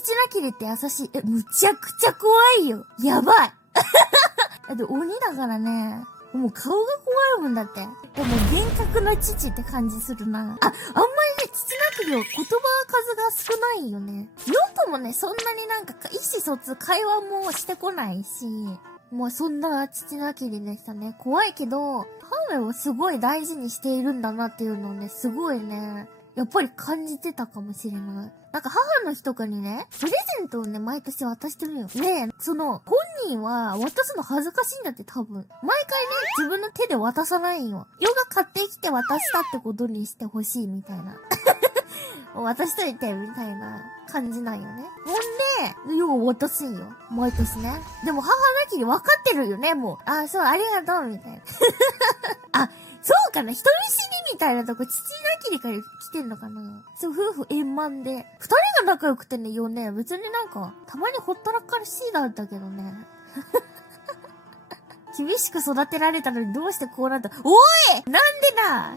父なきりって優しい。むちゃくちゃ怖いよ。やばい。だって鬼だからね。もう顔が怖いもんだって。でも厳格な父って感じするな。あんまりね、父なきりを言葉数が少ないよね。ヨトもね、そんなになんか意思疎通、会話もしてこないし、もうそんな父なきりでしたね。怖いけど、母をすごい大事にしているんだなっていうのをね、すごいね、やっぱり感じてたかもしれない。なんか母の日とかにね、プレゼントをね、毎年渡してるよ。ねえ、本人は渡すの恥ずかしいんだって多分。毎回ね、自分の手で渡さないよ。ヨが買ってきて渡したってことにしてほしいみたいな。渡しといて、みたいな感じなんよね。ほんで、ヨが渡すんよ。毎年ね。でも母なきに分かってるよね、もう。あ、そう、ありがとう、みたいな。あ、そうかな、人見知りみたいなとこ、父なきりから来てんのかな。そう、夫婦円満で。二人が仲良くてね、よね、別になんか、たまにほったらかしいだったけどね。厳しく育てられたのにどうしてこうなった。おいなんでだ